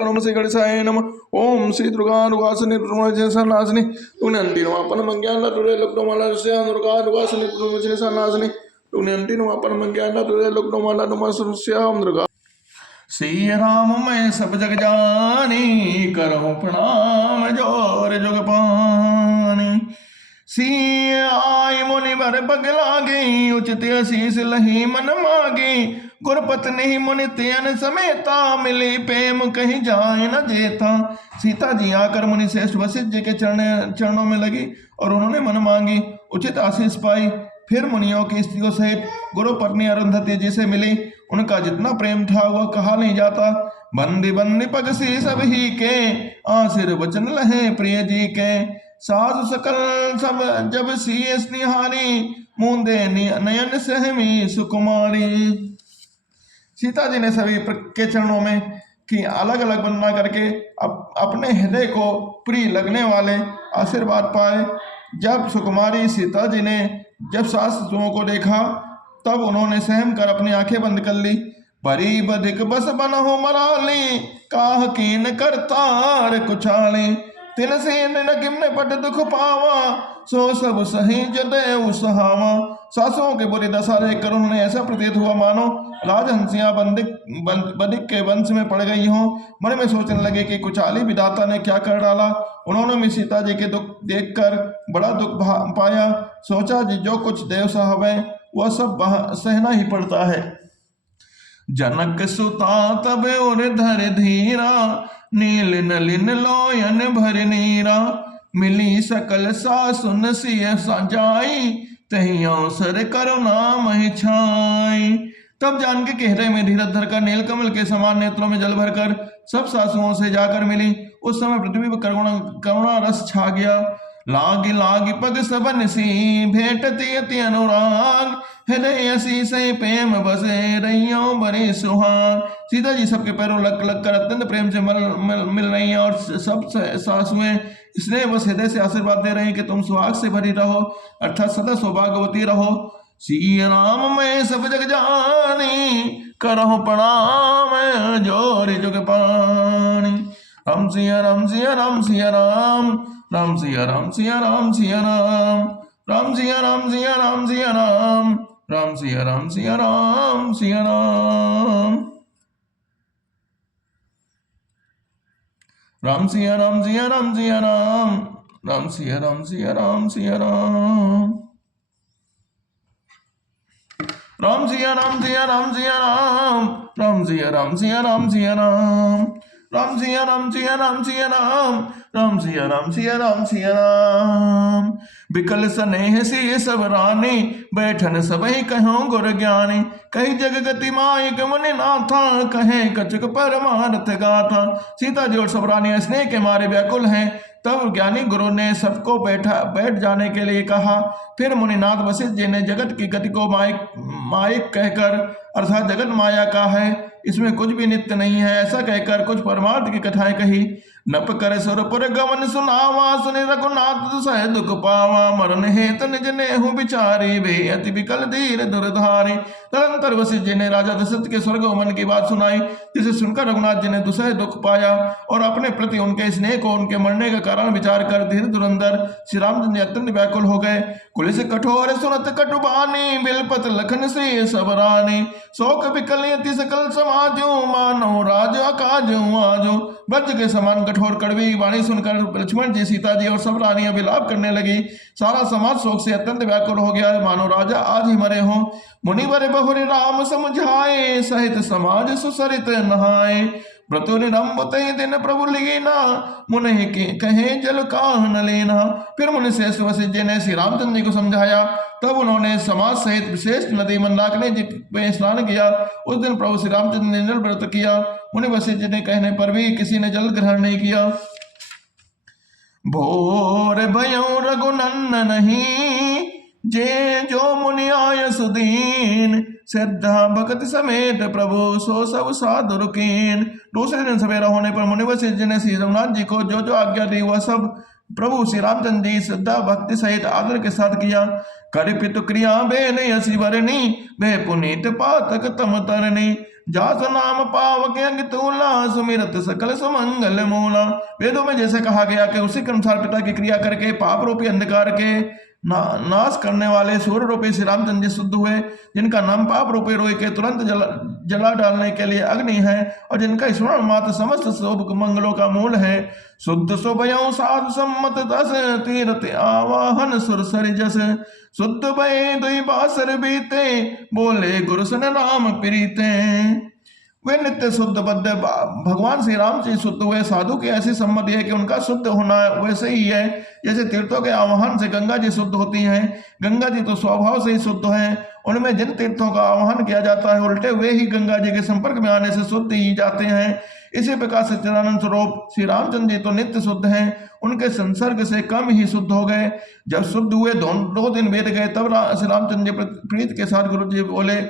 नम श्री गणेशाय नमः। ओम श्री दुर्गा अनुवासिनी नाशिनी टूनंटी नमापन मंज्ञान टुरे लग्नमाला दुर्गा अनुवासिनी नाशिनी टूनंटी नमापन मंज्ञान टुरे लग्नमाला नमस्याम दुर्गा। श्री राम मैं सब जग जानी करहूँ प्रणाम जोर जुग पानी। सी आई मुनि बर पग लागी उचित शीस लही मन मागी। गुरपत्नी मुनि त्यन समेता मिली प्रेम कहीं जाए न जेता। सीता जी आकर मुनि श्रेष्ठ वशिष्ठ जी के चरणों में लगी और उन्होंने मन मांगी उचित आशीष पाई। फिर मुनियों की स्त्रियों सहित गुरु पत्नी अरुंधति जी से मिली। उनका जितना प्रेम था वह कहा नहीं जाता। बंदी बंदी पग सी सब ही के आसिर वचन लहे प्रिय जी के। साधु सकल सब जब सीएस निहारी मूंदे नयन सहमी सुकुमारी। सीता जी ने सभी के चरणों में की अलग अलग वंदना करके अपने हृदय को प्रिय लगने वाले आशीर्वाद पाए। जब सुकुमारी सीता जी ने जब सासुओं को देखा तब उन्होंने सहम कर अपनी आंखें बंद कर ली। बरी बधिक बस बनहो मराली काह कीन करतार कुचाली। तिन से निम्न पट दुख पावा सो सब सही जदेव सहावा। सासुओं के बुरी दशा देखकर उन्होंने ऐसा प्रतीत हुआ मानो राजहंसियां बधिक के वंश में पड़ गई हों। मन में सोचने लगे कि कुचाली विधाता ने क्या कर डाला। उन्होंने भी सीता जी के दुख देखकर बड़ा दुख पाया। सोचा जी जो कुछ देव साहब है वह सब सहना ही पड़ता है। जनक सुता तब और धर धीरा नील नलिन लोयन भर नीरा। मिली सकल सासुन सिय सजाई तही अवसर करुणा महि छाई। तब जानकी के हृदय में धीरज धरकर नीलकमल के समान नेत्रों में जल भरकर सब सासुओं से जाकर मिली। उस समय पृथ्वी पर करुणा रस छा गया। लागी लागी पग सबन सी भेटती अति अनुराग। हृदय सी से प्रेम बसे रैयो बड़े सुहाग। सीता जी सबके पैरों लग लग कर अत्यंत प्रेम से मिल रही हैं और सब सासुएं स्नेह बस हृदय से आशीर्वाद दे रहे हैं कि तुम सुहाग से भरी रहो अर्थात सदा सौभाग्यवती रहो। श्री राम मैं सब जग जानी करहु प्रणाम जोर जुग पानी। राम सिया राम सिया राम सिया राम राम सिया राम सिया राम सिया राम राम सिया राम सिया राम सिया राम राम सिया राम सिया राम सिया राम राम सिया राम सिया राम सिया राम राम सिया राम सिया राम सिया राम राम सिया राम सिया राम सिया राम राम सिया राम सिया राम सिया राम राम सिया राम सिया राम सिया राम राम सिया राम सिया राम सिया राम। बिकल स्नेह से सब रानी बैठन सबही कहो गुर ज्ञानी। कही जग गति मायक मुनि नाथा कहे कचुक परमार्थ गाथा। सीता जी और सब रानी स्नेह के मारे व्याकुल हैं। तब ज्ञानी गुरु ने सबको बैठ जाने के लिए कहा। फिर मुनिनाथ वशिष्ठ जी ने जगत की गति को मायक कहकर अर्थात जगत माया का है इसमें कुछ भी नित्य नहीं है ऐसा कहकर कुछ परमार्थ की कथाएं कही। नप कर सुरपुर गमन सुनावा सुनि रघुनाथ सह दुख पावा। मरण हेत निज नेहु बिचारी वे अति विकल धीर दुर्धारी। तदंतर वशिष्ठ जी ने राजा दशरथ के स्वर्ग गमन की बात सुनाई जिसे सुनकर रघुनाथ जी ने दुसह दुख पाया और अपने प्रति उनके स्नेह को उनके मरने का कारण विचार कर धीर धुरंधर श्री रामचंद्र जी अत्यंत व्याकुल हो गए। कुलिस कठोर सुनत कटुबानी बिलपत लखन से सब रानी। शोक विकल यति सकल समाजो मानो राज काजो आजो। वज्र के समान कठोर कड़वी वाणी सुनकर लक्ष्मण जी सीता जी और सब रानियां विलाप करने लगी। सारा समाज शोक से अत्यंत व्याकुल हो गया मानो राजा आज ही मरे हों। मुनिवर बहुरी राम समझाए सहित समाज सुसरित नहाए। व्रतुनिरंबुतहि दिन प्रभु लीना मुनि के कहे जल काह न लेना। फिर मुनि श्रेष्ठ वशिष्ठ जी ने श्री रामचंद्र जी को समझाया। तब उन्होंने समाज सहित विशेष नदी मंदाकिनी जी में स्नान किया। उस दिन प्रभु श्री रामचंद्र ने निर्जल व्रत किया। मुनि वशिष्ठ जी ने कहने पर भी किसी ने जल ग्रहण नहीं किया। भोर भयो रघुनंदन नहीं जे जो मुनि आय सुदीन। श्रद्धा भक्ति समेत प्रभु सो सब साधुर कीन। दूसरे दिन सवेरा होने पर मुनि वशिष्ठ जी ने श्री रघुनाथ जी को जो जो आज्ञा दी वह सब प्रभु श्री रामचंद्र जी श्रद्धा भक्ति सहित आदर के साथ किया। कर पितु क्रिया बेन यसी वरनी वे पुनीत पातक तम तरनी। जास नाम पावक अंग तूला सुमिरत सकल सुमंगल मूला। वेदों में जैसे कहा गया कि उसी के अनुसार पिता की क्रिया करके पाप रूपी अंधकार के नाश करने वाले सूर्य रूपी श्री रामचंद्र जी शुद्ध हुए, जिनका नाम पाप रूपी रोई के तुरंत जला डालने के लिए अग्नि है और जिनका स्मरण मात्र समस्त शुभ मंगलों का मूल है। शुद्ध सुभयं साधु सम्मत दस तीरथ आवाहन सुरसरि जस। शुद्ध भय दुई बासर बीते बोले गुरुसन राम प्रीते। वे नित्य शुद्ध बद्ध भगवान श्री राम जी शुद्ध हुए। साधु की ऐसी सम्मति है कि उनका शुद्ध होना वैसे ही है जैसे तीर्थों के आवाहन से गंगा जी शुद्ध होती हैं। गंगा जी तो स्वभाव से ही शुद्ध हैं, उनमें जिन तीर्थों का आवाहन किया जाता है उल्टे वे ही गंगा जी के संपर्क में आने से शुद्ध ही जाते हैं। इसी प्रकार सच्चिदानंद स्वरूप श्री रामचंद्र जी तो नित्य शुद्ध हैं, उनके संसर्ग से कम ही शुद्ध हो गए। जब शुद्ध हुए 2 दिन बीत गए तब श्री रामचंद्र जी प्रीत के साथ गुरु जी बोले,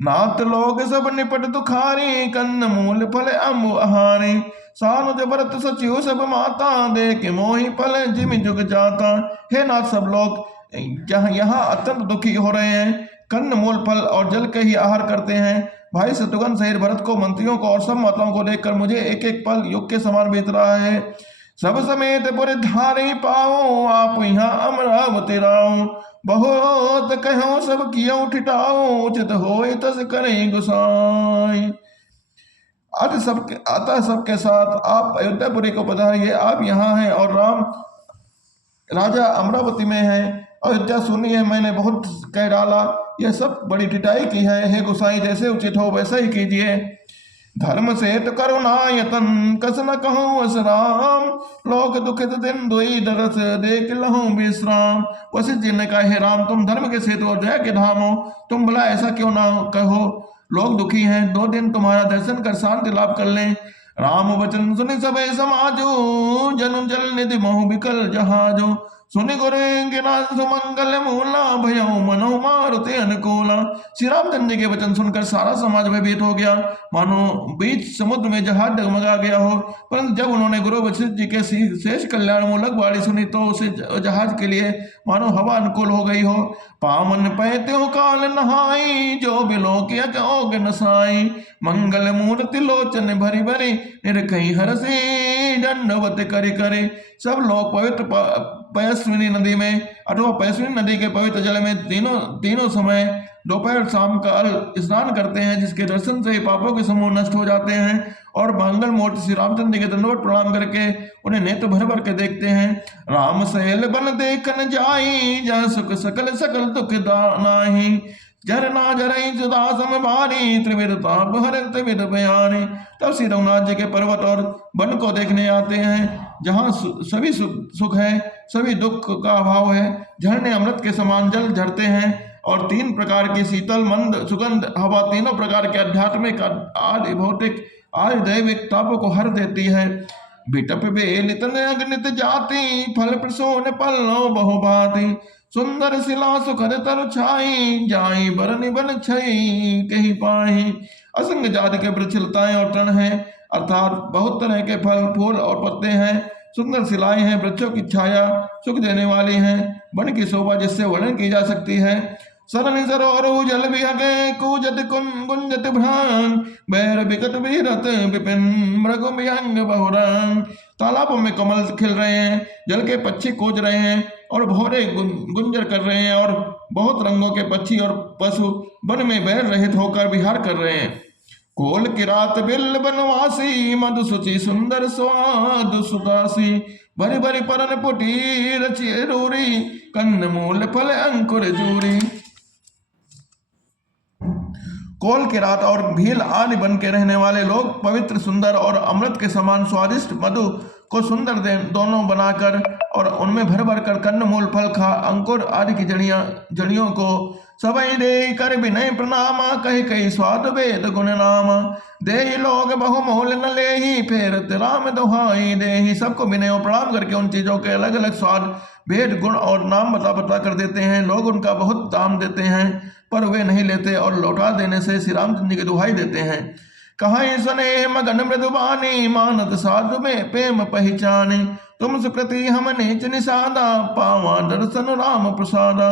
नाथ लोग सब निपट दुखारी कन्न मूल फल अम्बु आहारी। सानुज भरत सचिव सब माता दे के मोहि फल जिम जुग जाता। हे नाथ, सब लोग यहाँ अत्यंत दुखी हो रहे हैं, कन्न मूल फल और जल के ही आहार करते हैं। भाई शत्रुघ्न सहित भरत को, मंत्रियों को और सब माताओं को देखकर मुझे एक एक पल युग के समान बीत रहा है। सब समेत पुर धारी पाओ आप यहाँ अमरावती राओ। बहुत कहो सब कियो ठिठाओ उचित होए तस करें गुसाई। अतः सबके साथ आप अयोध्यापुरी को पधारिए। आप यहाँ हैं और राम राजा अमरावती में है। अयोध्या सुनी है, मैंने बहुत कह डाला, यह सब बड़ी ठिठाई की है। हे गोसाई, जैसे उचित हो वैसा ही कीजिए। धर्म से तो करुणायतन कस न कहूँ अस राम। लोक दुखित दिन दुई दरस देख लहूँ विश्राम। वशिष्ठ जी ने कहा, हे राम, तुम धर्म के सेतु और दया के धाम हो, तुम भला ऐसा क्यों ना कहो। लोग दुखी हैं, 2 दिन तुम्हारा दर्शन कर शांति लाभ कर लें। राम वचन सुनि सबे समाजो जनु जल निधि महु विकल जहाजो। सुनि गुरेंगे नाथ सुमंगल मूला भयो मनो मारुति अनुकूला। श्री रामचंद्र के वचन सुनकर सारा समाज भयभीत हो गया, मानो बीच समुद्र में जहाज डगमगा गया हो। परंतु जब उन्होंने गुरु वशिष्ठ जी के शेष कल्याण मूलक वाणी सुनी तो उसे जहाज के लिए मानो हवा अनुकूल हो गई हो। पावन पैत्यो काल नहाई जो बिलो किया जोग नसाई। मंगल मूर्ति लोचन भरी भरी निरखई हरसी दंडवत करी करे। सब लोग पवित्र पयस्विनी नदी में अथवा पयस्विनी नदी के पवित्र जल में तीनों समय दोपहर शाम काल स्नान करते हैं, जिसके दर्शन से ही पापों के समूह नष्ट हो जाते हैं। और मंगल मूर्ति श्री रामचंद्र के दंडवत प्रणाम करके उन्हें नेत्र भर भर के देखते हैं। राम सहेल बन देखन जाई जहाँ सुख सकल सकल दुख नाही। जरना जरई जुदा सम भारी त्रिविध ताप हर त्रिविध बयानी। तब श्री रघुनाथ जी के पर्वत और वन को देखने आते हैं, जहाँ सभी सुख है, सभी दुख का अभाव है। झरने अमृत के समान जल झरते हैं और 3 प्रकार की शीतल मंद सुगंध हवा तीनों प्रकार के आध्यात्मिक आदि भौतिक आदि दैविक तापों को हर देती है। बिटप बेलित अग्नित जाति फल प्रसोन पल्लो बहुभाति। सुंदर शिला सुखद तरु छाई जाई बरनि बन छई कहीं पाई। असंग जाति के वृक्ष लताएं और तृण हैं, अर्थात बहुत तरह के फल फूल और पत्ते हैं। सुंदर शिलाएं हैं, वृक्षों की छाया सुख देने वाली हैं। वन की शोभा जिससे वर्णन की जा सकती है। सरनि सरोवरु जल विहगे कूजत गुंजत भ्रांग। बैर विकट विरत विपिन मृग विहंग बहुरंग। तालाबों में कमल खिल रहे हैं, जल के पक्षी कूज रहे हैं और भौरे गुंजर कर रहे हैं, और बहुत रंगों के पक्षी और पशु वन में बैर रहित होकर विहार कर रहे हैं। कोल किरात बिल बनवासी मधु सुचि सुंदर स्वाद सुदासी। भरी भरी परन पुटी रचि रूरी कन्न मूल फल अंकुर जूरी। कोल के रात और भील आदि बन के रहने वाले लोग पवित्र सुंदर और अमृत के समान स्वादिष्ट मधु को सुंदर दोनों बनाकर और उनमें भर भर कर कन्न मूल फल खा अंकुर आदि की जड़ियों को सबई दे कर विनय प्रणामा। कही कही स्वाद वेद गुण नामा। दे लोग बहुमोल न ले ही फेरत राम दोहाई दे। सबको विनय और प्रणाम करके उन चीजों के अलग अलग स्वाद भेद गुण और नाम बता कर देते हैं। लोग उनका बहुत दाम देते हैं पर वे नहीं लेते और लौटा देने से श्री रामचंद्र की दुहाई देते हैं। कहाँ स्नेह मगन मृदुबानी मानत साधु में प्रेम पहचानी। तुम सुकृति हम नीच निषादा पावा दर्शन राम प्रसादा।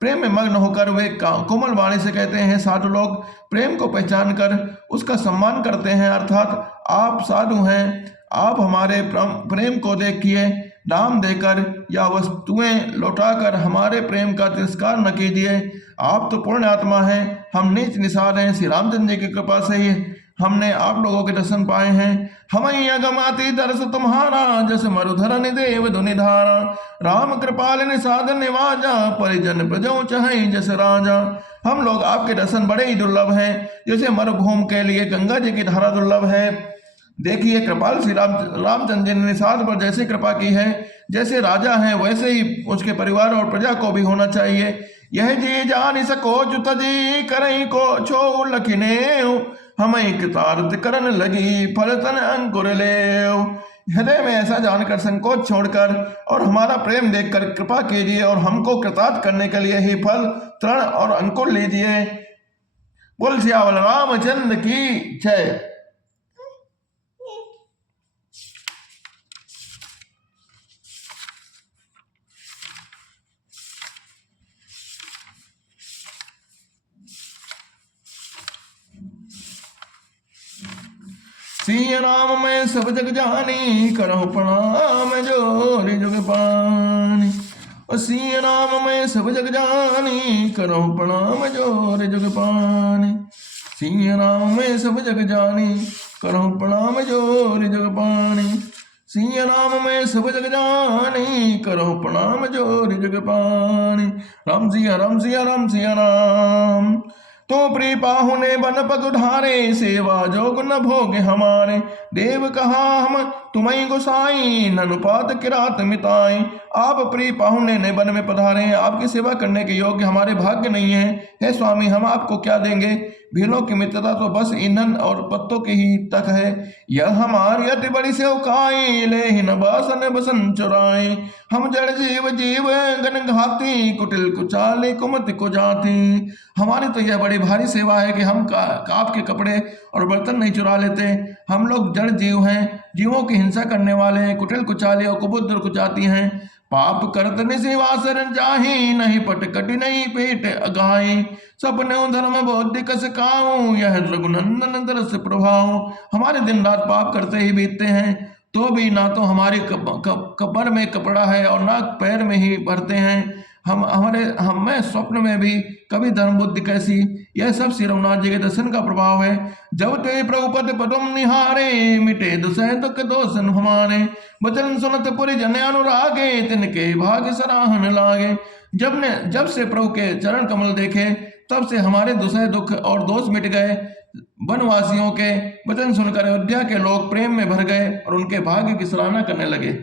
प्रेम में मग्न होकर वे कोमल वाणी से कहते हैं, साधु लोग प्रेम को पहचान कर उसका सम्मान करते हैं, अर्थात आप साधु हैं, आप हमारे प्रेम को देखिए, दाम देकर या वस्तुएं लौटाकर हमारे प्रेम का तिरस्कार न कीजिए। आप तो पूर्ण आत्मा हैं, हम नीच निसार हैं। श्री रामचंद्र जी की कृपा से ही हमने आप लोगों के दर्शन पाए हैं। हमैया गमाती दर्श तुम्हारा, जस मरुधर निदेव धुनिधारा। राम कृपाल निषाद निवाजा, परिजन प्रजो चहै जस राजा। हम लोग आपके दर्शन बड़े ही दुर्लभ हैं, जैसे मरुभूमि के लिए गंगा जी की धारा दुर्लभ है। देखिए कृपाल श्री रामचंद्र जी ने निषाद पर जैसे कृपा की है, जैसे राजा हैं वैसे ही उसके परिवार और प्रजा को भी होना चाहिए। यह जी जान सको जुत जी करई को छो लखिने, हमें कृतार्थ करन लगी फल तन अंकुर ले। हृदय में ऐसा जानकर संकोच छोड़कर और हमारा प्रेम देखकर कृपा कीजिए और हमको कृतार्थ करने के लिए ही फल तृण और अंकुर लीजिए। बोल सियावल रामचंद्र की जय। सिया राम मैं सब जग जानी, करहु प्रणाम जोरि जुग पानी। सिया राम मैं सब जग जानी, करहु प्रणाम जोरि जुग पानी। सिया राम मैं सब जग जानी, करहु प्रणाम जोरि जुग पानी। सिया राम मैं सब जग जानी, करहु प्रणाम जोरि जुग पानी। राम सिया राम सिया राम सिया राम। तो प्री पाहुने बन पग उधारे, सेवा जोग न भोग हमारे। देव कहा हम तुम्हें गोसाई, ननुपात किरात मिताई। आप प्री पाहुने ने वन में पधारे, आपकी सेवा करने के योग्य हमारे भाग्य नहीं है। हे स्वामी हम आपको क्या देंगे? भीलों की मित्रता तो बस ईंधन और पत्तों की ही तक है। यह हमारी अति बड़ी सेवकाई, ले ही न बासन बसन चुराई। हम जड़ जीव जीव गन घाती, कुटिल कुचाले कुमति को जाती। हमारी तो यह बड़ी भारी सेवा है कि हम आपके कपड़े और बर्तन नहीं चुरा लेते। हम लोग जड़ जीव हैं, जीवों की हिंसा करने वाले हैं, कुटिल कुचाले और कुबुद्ध कुचाती हैं। पाप करत निशिवासर जाही, नहीं पट कटि नहीं पेट अगाई। सपने धर्म बौद्धिक सिखाऊं, यह रघुनंदन दरस प्रभाव। हमारे दिन रात पाप करते ही बीतते हैं, तो भी ना तो हमारे कब्र में कपड़ा है और ना पैर में ही भरते हैं। हमें स्वप्न में भी कभी धर्म बुद्धि कैसी। यह सब श्री रघुनाथ जी के दर्शन का प्रभाव है। जब ते प्रभुपद पदम निहारे, मिटे दुसह दुख दोसन हमारे। वचन सुनत पुरि जन अनुरागे, तिनके भाग्य सराहन लागे। जब से प्रभु के चरण कमल देखे, तब से हमारे दुसह दुख और दोष मिट गए। वनवासियों के वचन सुनकर अयोध्या के लोग प्रेम में भर गए और उनके भाग्य की सराहना करने लगे।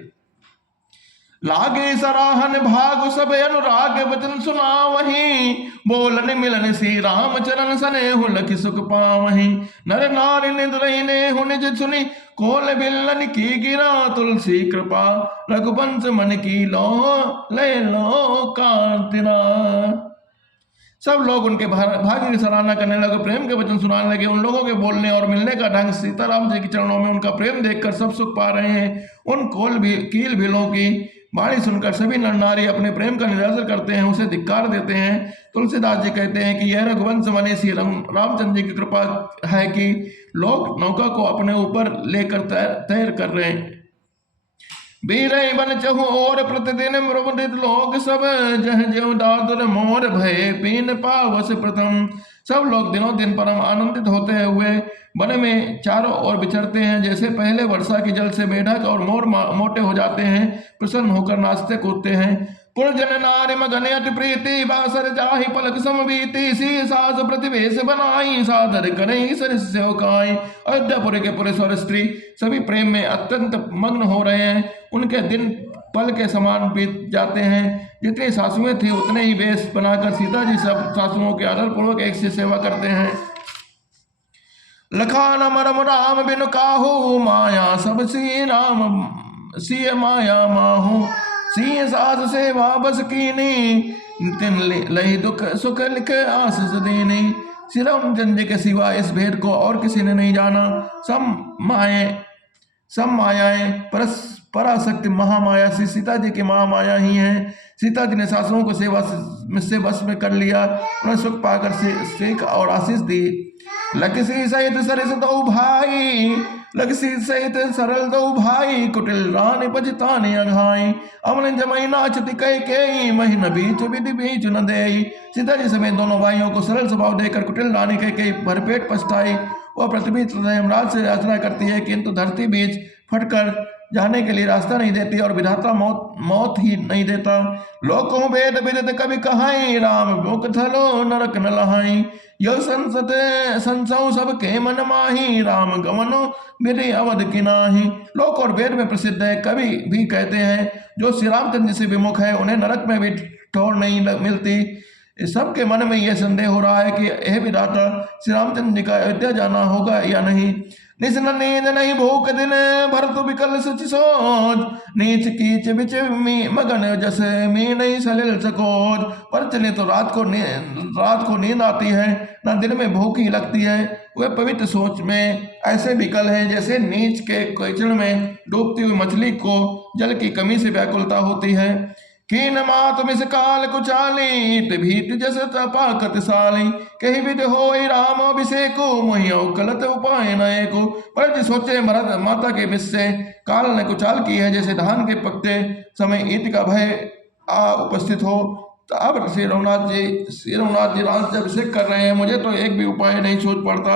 लागे सराहन भाग सब अनुराग, वचन सुना वहीं। बोलन मिलन श्री राम चरण सने, लखि सुख पावहीं। नर नारी निद्रही ने हु निज सुनी, कोल बिलन की गिरा तुलसी कृपा। रघुवंश मन की लो ले लो कांतिरा। सब लोग उनके भाग्य की सराहना करने लगे, प्रेम के वचन सुनाने लगे। उन लोगों के बोलने और मिलने का ढंग, सीताराम जी के चरणों में उनका प्रेम देखकर सब सुख पा रहे हैं। उन कील भीलों की वाणी सुनकर सभी नर नारी अपने प्रेम का निरादर करते हैं, उसे धिक्कार देते हैं। तुलसीदास जी कहते हैं कि यह रघुवंश मने श्री रामचंद्र जी की कृपा है कि लोग नौका को अपने ऊपर लेकर तैर कर रहे हैं। बीरई बन चहु और प्रतिदिन मृमुदित लोग सब, जह ज्यों दादुर मोर भय पीन पावस प्रथम। सब लोग दिनों दिन परम आनंदित होते हुए वन में चारों ओर विचरते हैं। जैसे पहले वर्षा के जल से मेढक और मोर मोटे हो जाते हैं, प्रसन्न होकर नाचते कूदते हैं। पुरजन नारी मगन अति प्रीति, बासर जाहि पलक समबीति। सी सास प्रतिवेश बनाई, सादर करई सरिस सेवकाई। अयोध्यापुरी के पुरेश्वर स्त्री सभी प्रेम में अत्यंत मग्न हो रहे हैं। उनके दिन पल के समान बीत जाते हैं। जितनी सासुएं थी उतने ही वेश बनाकर सीता जी सब सासुओं के आदर पूर्वक एक से सेवा करते हैं। लखान मरम राम बिनु काहू, माया सब सी राम सिय माया माहू। सिय सास सेवा बस कीनी, तिन लही दुख सुख लिख आशीष देनी। श्री रामचंद्र जी के सिवा इस भेद को और किसी ने नहीं जाना। सब माए सब मायाएं पराशक्ति महामाया श्री सीता जी की महामाया ही है। सीता जी ने सासुओं को से बस में कर लिया, उन्हें सुख पाकर सीख और आशीष दी। लक्ष्मी सहित सरस दो भाई, लक्ष्मी सहित सरल दो भाई, कुटिल रानी पजतानी अघाई, अमन जमई नाचती कई महीन बीच विधि बीच न देई। सीता जी समेत दोनों भाइयों को सरल स्वभाव देकर कुटिल रानी कई भरपेट पछताई। वह पृथ्वी यमराज से याचना करती है, किंतु धरती बीच फटकर जाने के लिए रास्ता नहीं देती और विधाता मौत ही नहीं देता। लोकों वेद विदित कभी कहाई, राम मुख थलो नरक न लहाई। यह संसौ सब के मन माही, राम गमनो मेरे अवध की नाही। लोक और वेद में प्रसिद्ध है, कवि भी कहते हैं जो श्री रामचंद्र से विमुख है उन्हें नरक में भी ठोर नहीं मिलती। सबके मन में यह संदेह हो रहा है कि यह विधाता श्री रामचंद्र जी का अयोध्या जाना होगा या नहीं। निशन नींद नहीं भूख दिन भर तो विकल सच सोच, नीच कीच बिच मगन जस मी नहीं सलिल सकोज। पर चले तो रात को नींद आती है, न दिन में भूख ही लगती है। वे पवित्र सोच में ऐसे विकल है जैसे नीच के कीचड़ में डूबती हुई मछली को जल की कमी से व्याकुलता होती है। कीन मात मिस काल कुचाली, भीत जस तपाकत साली। कही विध होई राम अभिषेको, मोहियो कलत उपाय नए को। पर सोचे मरद माता के मिस से काल ने कुचाल की है, जैसे धान के पकते समय ईट का भय आ उपस्थित हो। तो अब श्री रघुनाथ जी राम से अभिषेक कर रहे हैं, मुझे तो एक भी उपाय नहीं सोच पड़ता।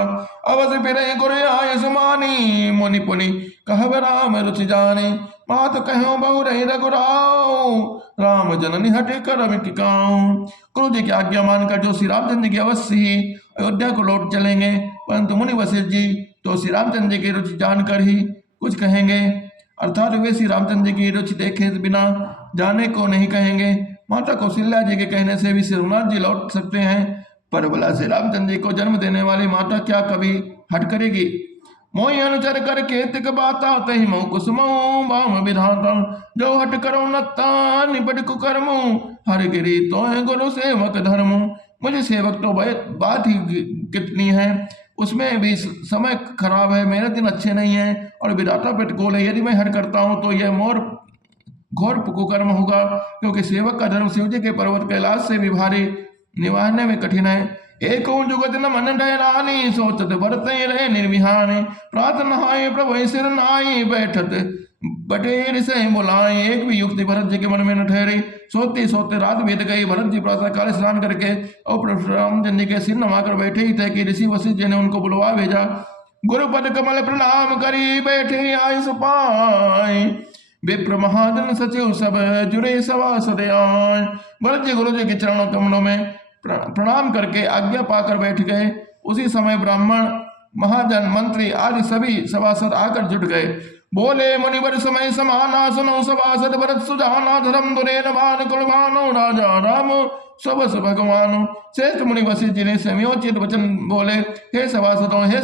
अवश्य फिर गुरे आय समानी, मुनि पुनि कहब राम रुचि जानी। मात कहो बहु रही रघुराव, राम जननी हटे कर अभिकाऊं। गुरु जी की आज्ञा मानकर जो श्री रामचंद्र जी की अवश्य ही अयोध्या को लौट चलेंगे, परंतु मुनि वशिष्ठ जी तो श्री रामचंद्र जी की रुचि जानकर ही कुछ कहेंगे, अर्थात वे श्री रामचंद्र जी की रुचि देखे बिना जाने को नहीं कहेंगे। माता कौशल्या जी के कहने से भी श्री रघुनाथ जी लौट सकते हैं, पर भला श्री रामचंद्र जी को जन्म देने वाली माता क्या कभी हट करेगी। मोहि अनुचर कर केतिक बाता, तहि मो कुसुमो बाम विधाता। जो हट करो नत्ता निपट कुकर्मो, हर गिरी तो है गुरु सेवक धर्मो। मुझे सेवक तो बात ही कितनी है, उसमें भी समय खराब है, मेरे दिन अच्छे नहीं है और विधाता प्रतिकूल है। यदि मैं हट करता हूँ तो यह मोर घोर कुकर्म होगा, क्योंकि सेवक का धर्म शिव जी के पर्वत कैलाश से भी भारी, निभाने में कठिन है। एक जुगत न मन डहरानी, सोचत बरते रहे निर्विहानी। प्रार्थना हाय प्रभु सिर नाई, बैठत बटेर से बुलाए। एक भी युक्ति भरत जी के मन में न ठहरी, सोते सोते रात बीत गई। भरत जी प्रातः काल स्नान करके और परशुराम जी के सिर नमाकर बैठे ही थे कि ऋषि वशिष्ठ जी ने उनको बुलवा भेजा। गुरुपद कमल प्रणाम करी, बैठे आयुष पाए। विप्र महाजन सचिव सब जुड़े सभासद आए। भरत जी गुरु जी के चरणों कमलों में प्रणाम करके आज्ञा पाकर बैठ गए। उसी समय ब्राह्मण महाजन मंत्री आदि सभी सभासद आकर जुट गए। बोले मुनिवर समय समाना, सुनो सभासद भरत सुजाना। धर्म दुरे नभान कुलभानो, राजा राम सबस भगवान। श्रेष्ठ मुनि वशिष्ठ जी ने समयोचित वचन बोले, हे सभासदों, हे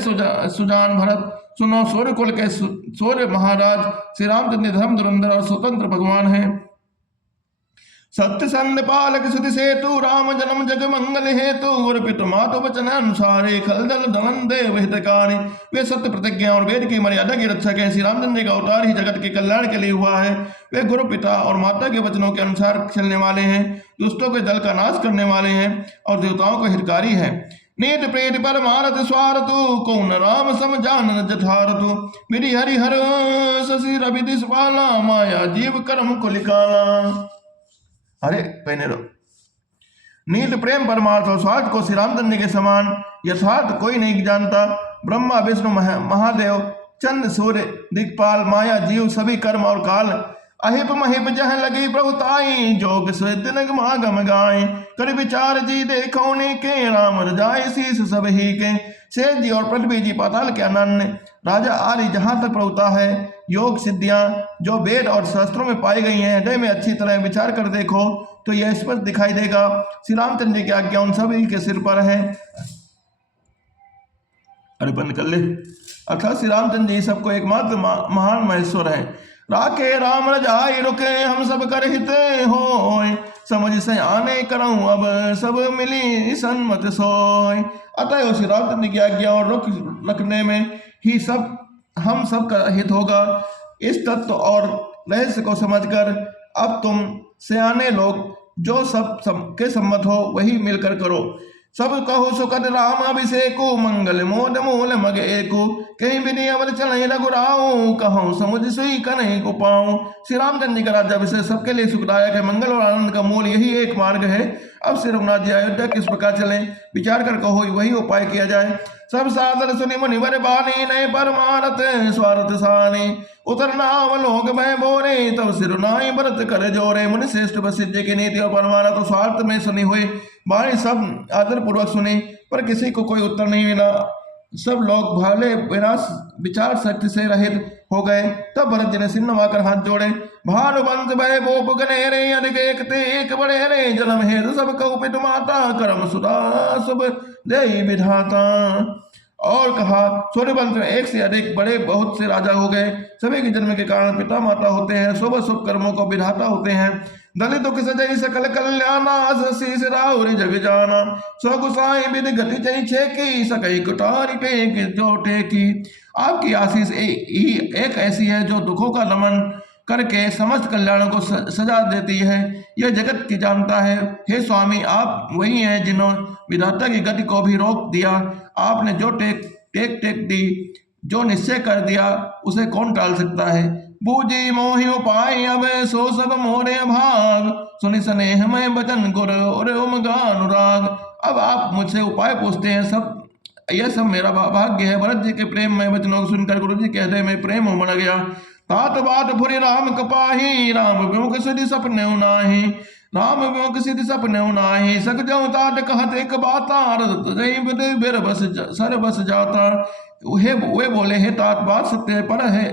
सुजान भरत, सुनो, सूर्य कुल के सूर्य महाराज श्री रामचंद्र धर्म धुरंधर और स्वतंत्र भगवान हैं। सत्य संध पालक सुति सेतु, राम जन्म जग मंगल हेतु। गुरु पितु मातु वचन अनुसारे, खलदल धनन देव हितकारी। वे सत्य प्रतिज्ञा और वेद की मर्यादा के रक्षक हैं। श्री रामचंद्र का अवतार ही जगत के कल्याण के लिए हुआ है। वे गुरु पिता और माता के वचनों के अनुसार चलने वाले हैं, दुष्टों के दल का नाश करने वाले हैं और देवताओं के हितकारी हैं। नीत प्रेत परमारथ स्वारतु, कौन राम सम जान जठारतु। मेरी हरिहर शशि रवि दिशपाला, माया जीव कर्म कुलिकाला। अरे पहने रो। नीत प्रेम परमार्थ और स्वार्थ को श्री रामचंद्र के समान यथार्थ कोई नहीं जानता। ब्रह्मा विष्णु महादेव चंद्र सूर्य दिक्पाल माया जीव सभी कर्म और काल अहिप महिप जह लगी प्रभुताई। जोग दिन मागम गाय, कर विचार जी देखो के। राम रजाए शीस सब ही के। शेष जी और पृथ्वी जी पाताल के अनन्य राजा आदि जहाँ तक प्रभुता है। योग सिद्धियां जो वेद और शास्त्रों में पाई गई हैं, हृदय में अच्छी तरह विचार कर देखो तो यह स्पष्ट दिखाई देगा। श्री रामचंद्र की आज्ञा उन सभी के सिर पर है। अरे बंद कर ले। अर्थात श्री रामचंद्र जी सबको एकमात्र महान महेश्वर है। राखे राम रजाई रुके, हम सब कर हित होय। समझ से आने करऊं अब सब मिली सन्मत सोय। अतः श्री रामचंद्र की आज्ञा और रुख रखने में ही सब हम सब का हित होगा। इस तत्व और रहस्य को समझकर अब तुम सियाने लोग जो के सम्मत हो वही मिलकर करो। सब कहो सुखद राम अभिषेको, मंगल मोद मूल मग एको, कहीं विधि अवर चले रघुराऊ, कहूँ समुझ सुई कन्है को पाऊं। श्री रामचंद्र जी का राज्याभिषेक सबके लिए सुखदायक है, मंगल और आनंद का मूल यही एक मार्ग है। अब श्री रघुनाथ जी अयोध्या किस प्रकार चले विचार कर कहो, वही उपाय किया जाए। सब सादर सुनि मुनि वर बानी, नए परमारथ स्वार्थ सानी, उतरना अवलोक भय बोरे, तब सिरुनाई व्रत कर जोरे। मुनि श्रेष्ठ वशिष्ठ की नीति और परमारथ और स्वार्थ में सुनी हुई वाणी सब आदर पूर्वक सुनी, पर किसी को कोई उत्तर नहीं मिला। सब लोग भाले विनाश विचार शक्ति से रहित हो गए। तब भरत जी ने सिर नवाकर हाथ जोड़े, भानुवंश भय बोप गनेरे, अनिक एक ते एक बड़े रे, जन्म हेतु सब कहु पितु माता, कर्म सुधा शुभ देहि विधाता। और कहा, सूर्यवंश में एक से अधिक बड़े बहुत से राजा हो गए। सभी के जन्म के कारण पिता माता होते हैं, शुभ शुभ कर्मों को विधाता होते हैं। दलितों की सजई सकल कल्याणा, शीस राहुल जग जाना, सौ गुसाई विधि गति चई छेकी, सकई कुटारी टेक जो टेकी। आपकी आशीष एक ऐसी है जो दुखों का दमन करके समस्त कल्याणों को सजा देती है, यह जगत की जानता है। हे स्वामी, आप वही हैं जिन्होंने विधाता की गति को भी रोक दिया। आपने जो टेक दी, जो निश्चय कर दिया, उसे कौन टाल सकता है। बूझी मोहि उपाय अब सो सब मोरे भाग, सुनि स्नेह में बचन गुर और उमगा अनुराग। अब आप मुझसे उपाय पूछते हैं, यह सब मेरा भाग्य है। भरत जी के प्रेम में वचनों को सुनकर गुरु जी कहते में प्रेम उमड़ गया। तात बात फुरी राम कपाही, राम विमुख सिद्धि सपने नाही, राम विमुख सिद्धि सपने नाही, सक जाऊं तात कहत एक बाता, बिर बस सर बस जाता। वे बोले, हे तात बात सत्य पर है,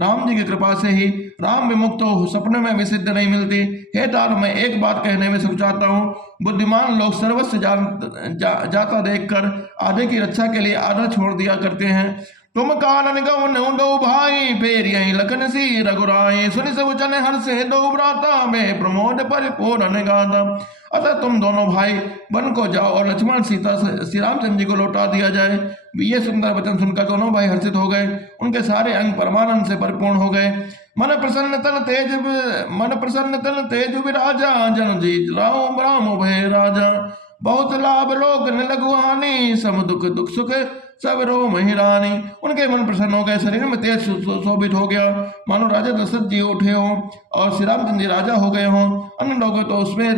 राम जी की कृपा से ही राम विमुख तो सपने में भी सिद्ध नहीं मिलती। हे तात, मैं एक बात कहने में सुख चाहता हूँ। बुद्धिमान लोग सर्वस्व जाता देखकर आधे की रक्षा के लिए आधा छोड़ दिया करते हैं। तुम कानन गौ दो भाई, फेर यही लखन सी रघुराई, सुनि सब जन हर्षे दो भ्राता, में प्रमोद परिपूर्ण गाथा। अतः तुम दोनों भाई वन को जाओ और लक्ष्मण सीता श्री रामचंद्र जी को लौटा दिया जाए। ये सुंदर वचन सुनकर दोनों भाई हर्षित हो गए, उनके सारे अंग परमानंद से परिपूर्ण हो गए। मन प्रसन्न तन तेज विराजा, जन जीत राम राम भय राजा। बहुत लाभ लोक न लघुहानि, सम दुख दुख सुख सब रोम हिरानी। उनके मन प्रसन्न हो गए, शरीर में तेज शोभित हो गया, मानो राजा दशरथ जी उठे हों और श्री रामचंद्र जी राजा हो गए हों। अन्य लोगों तो उसमें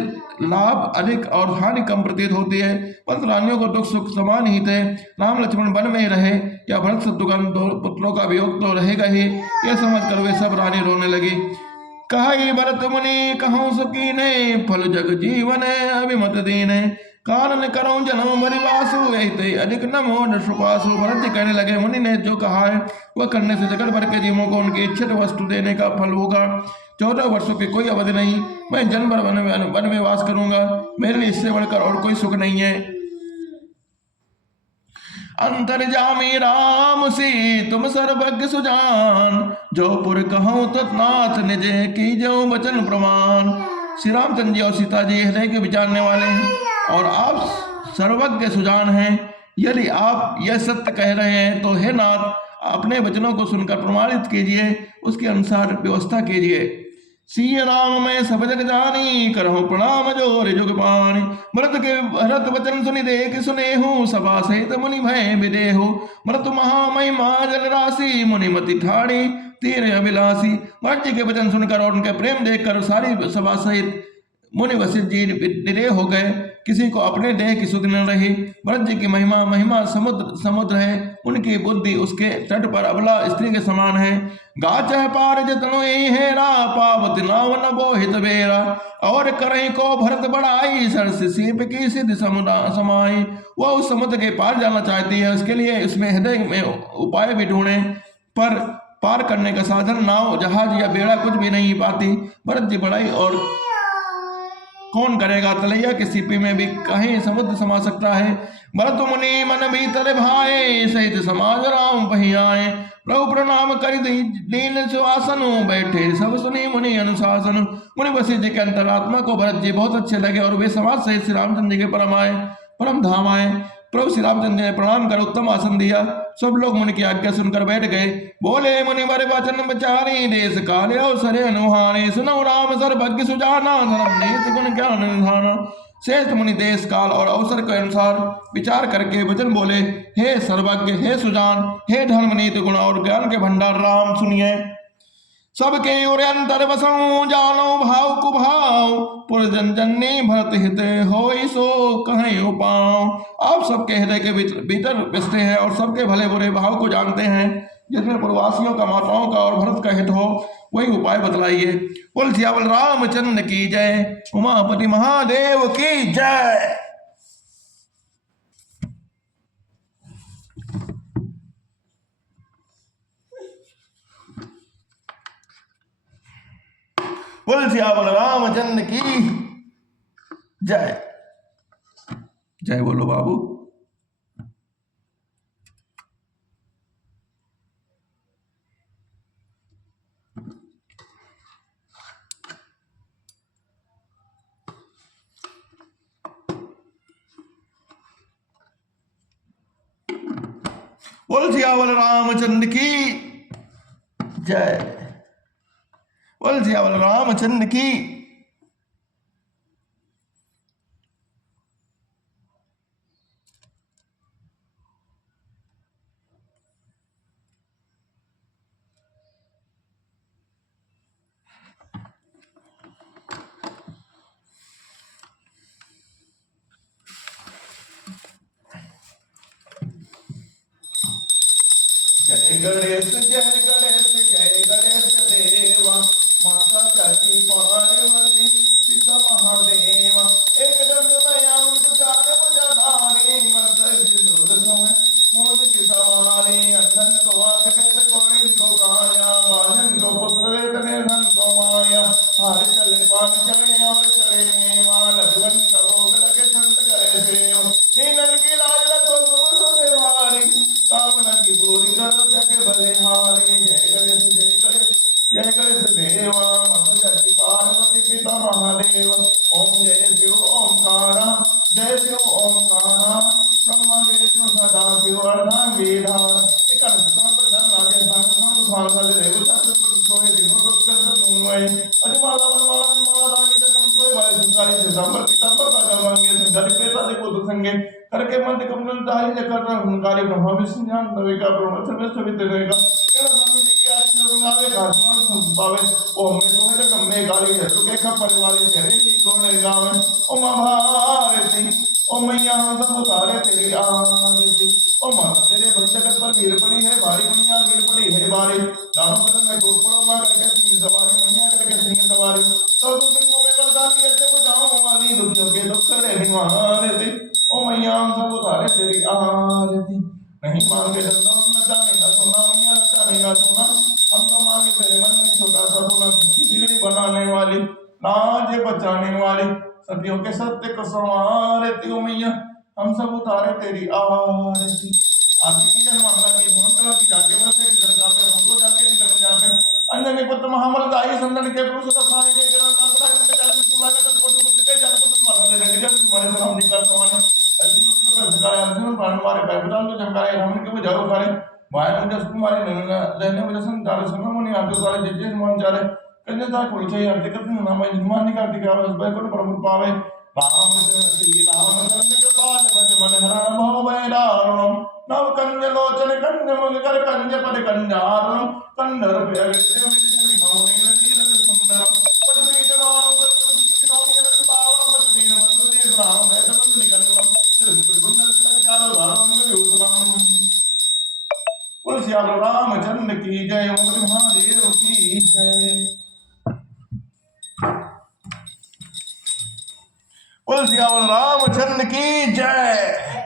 लाभ अधिक और हानि कम प्रतीत होती है, परंतु रानियों को दुख सुख समान ही थे। राम लक्ष्मण वन में ही रहे या भरत शत्रुघ्न दो पुत्रों का वियोग तो रहेगा ही, यह समझकर वे सब रानी रोने लगी। कहि भरत मुनि कहूँ सुकीने, फल जग जीवन अभिमत दीने, कानन करो जन्म मरिवासु, ऐते अधिक नमो नृपासु। भरत जी कहने लगे, मुनि ने जो कहा है वह करने से जगत भर के जीवों को उनकी इच्छित वस्तु देने का फल होगा। 14 वर्षों की कोई अवधि नहीं, मैं जन्म भर वन में वास करूंगा, मेरे लिए इससे बढ़कर और कोई सुख नहीं है। अंतर्जामी राम सी तुम सर्वज्ञ सुजान, जो पुर कहूँ तत्नाथ निजे की जो वचन प्रमाण। श्री रामचंद्र जी और सीता जी हृदय के विचारने वाले हैं और आप सर्वज्ञ सुजान हैं। यदि आप यह सत्य कह रहे हैं तो हे नाथ, अपने वचनों को सुनकर प्रमाणित कीजिए, उसके अनुसार व्यवस्था कीजिए। सिय राम में सब जग जानी, करहु प्रणाम जोर जुग पानी। भरत वचन सुनि देख सुनेहु, सभा सहित मुनि भय विदेहु। भरत महामहिमा जल राशि, मुनि मति ठाड़ी तीर अभिलाषी। भरत जी के वचन सुनकर और उनके प्रेम देखकर सारी सभा सहित मुनि वशिष्ठ जी निरेह हो गए, किसी को अपने देह की सुध न रही। भरत जी की महिमा समुद्र है, उनकी बुद्धि उसके तट पर अबला स्त्री के समान है। गाचह पार जतनु हेरा, पावत नाव न बोहित बेरा। और करही को भरत बढ़ाई, सरस सीप की सिद्ध समाई। वह उस समुद्र के पार जाना चाहती है, उसके लिए उसमें हृदय में उपाय भी ढूंढे, पर पार करने का साधन नाव जहाज या बेड़ा कुछ भी नहीं पाती। भरत जी बढ़ाई और कौन करेगा, तलैया की सीपी में भी कहीं समुद्र समा सकता है। भरत मुनि मन भीतर भाए, सहित समाज राम पही आए। प्रभु प्रणाम कर दीन सुआसन, बैठे सब सुनी मुनि अनुशासन। मुनि वशिष्ठ जी के अंतरात्मा को भरत जी बहुत अच्छे लगे और वे समाज सहित श्री रामचंद्र जी के परम धाम आए। प्रभु श्री रामचंद्र ने प्रणाम कर उत्तम आसन दिया। सब लोग मुनि की आज्ञा सुनकर बैठ गए। बोले मुनि वर वचन विचारी देश काल अवसर अनुहारे सुनो राम सर्वज्ञ सुजाना धर्म नीति गुण ज्ञान निधाना। श्रेष्ठ मुनि देश काल और अवसर के अनुसार विचार करके वचन बोले, हे सर्वज्ञ, हे सुजान, हे धर्म नीति गुण और ज्ञान के भंडार राम सुनिए। सबके उर अंतर बसऊं जानो भाव कुभाव पुरजन जननी भरत हित हो सो कहीं उपाव। आप सबके हृदय के भीतर बसते हैं और सबके भले बुरे भाव को जानते हैं। जिसमें पूर्ववासियों का, माताओं का और भरत का हित हो वही उपाय बतलाइए। बोल सियावल रामचंद्र की जय, उमापति महादेव की जय। बोल सियावल रामचंद्र की जय। जय बोलो बाबू। बोल सियावल रामचंद्र की जय। बोल सियावल रामचंद्र की। जय गणेश जय गणेश जय गणेश देवा माता जाकी पार्वती पिता महादेवा एक दंड मयांक चार भुजाधारी मोद की सवारी अंधन को आंख कहते कोड़िन को काया बालन को पुत्र देते निर्धन को माया हार चले पान चढ़े और चढ़े मेवा लघुवन का भोग लगे संत करे सेव नीलन की लाज रखो देवारी कामना की पूरी करो जग बलिहारी। जय गणेश जय गणेश जय गणेश देवा माता जाकी पार्वती पिता महादेव। ओम जय शिव ओंकारा जय शिव ओंकारा ब्रह्मा विष्णु सदा शिव अर्धांगीधार। एक अनुष्ठान पर धन राजे संग स्वाल साले देव शास्त्र पर सोए दिनों सत्य सन्मुन्वय अतिमाला मनमाला मनमाला दानी जन्म सोए वाले संसारी से संबर पितांबर का गंगे संसारी प्रेता देखो तो संगे करके मध्य कमल दारी जकर हुनकारी ब्रह्मा विष्णु ज्ञान नवेका ब्रह्म सर्व सवित रहेगा। तेरा स्वामी जी की आज्ञा उंगावे घाटवान संपावे ओम में तुम्हें जग में गाली है तो के परिवार तेरे जी गोने गावे। ओम भारती ओम मैया हम सब उतारे तेरी आरती। ओ माँ तेरे भक्त जगत पर भीड़ पड़ी है भारी मैया भीड़ पड़ी है भारी दानों पर मैं टूट पड़ो माँ करके सिंह सवारी मैया करके सिंह सवारी तो तू सिंहों में बरसाती ऐसे बुझाओ वाली दुखियों के दुख करे निवारती। ओ मैया हम सब उतारे तेरी आरती। नहीं मांगे दंडों न जाने न सोना मैया न जाने न सोना हम तो मांगे तेरे मन में छोटा सा सोना दुखी बिगड़ी बनाने वाली लाज बचाने वाली सतियों के सत्य को संवारती। ओ मैया हम सब उतारे तेरी आरती। आरती की जन मांगला की भूतला की जाके बसे की दरगाह पे रोको जाके निकल जाके अंजनी पुत्र महामल दाई संदन के पुरुष तथाई के ग्रह मंत्र के जाके तुला के पटु के जाके पुत्र माला ले लगे जब तुम्हारे से हम निकल सवाने अजुन सकाय अर्जुन प्राण मारे काय बदान तो जंगारे हम के बुझाओ खारे भाई मुझे तुम्हारे लेने मुझे संतार सुनो मुनि आदि सारे जिजे मन जारे कन्या खुल के हरकत ना मैं निर्माण कर दिखा बस भाई को प्रभु पावे राम श्री रामचंद्र कृपाल भज मन हरण भव भैरारुणम नव कंज लोचन कंज मुगर कंज पद कंजारुणम कंधर प्रियगत्य विधि भवने नील सुंदरम पटवीत मानो गत्तु नौनि लग पावनम मत दीन बंधु ने राम है तमन निकन्नम त्रिपुर कुंडल तिलक कालो धारण विभूषणम। बोल सियावल रामचंद्र की जय। ओम महादेव की जय। बोल सियावल रामचंद्र की जय।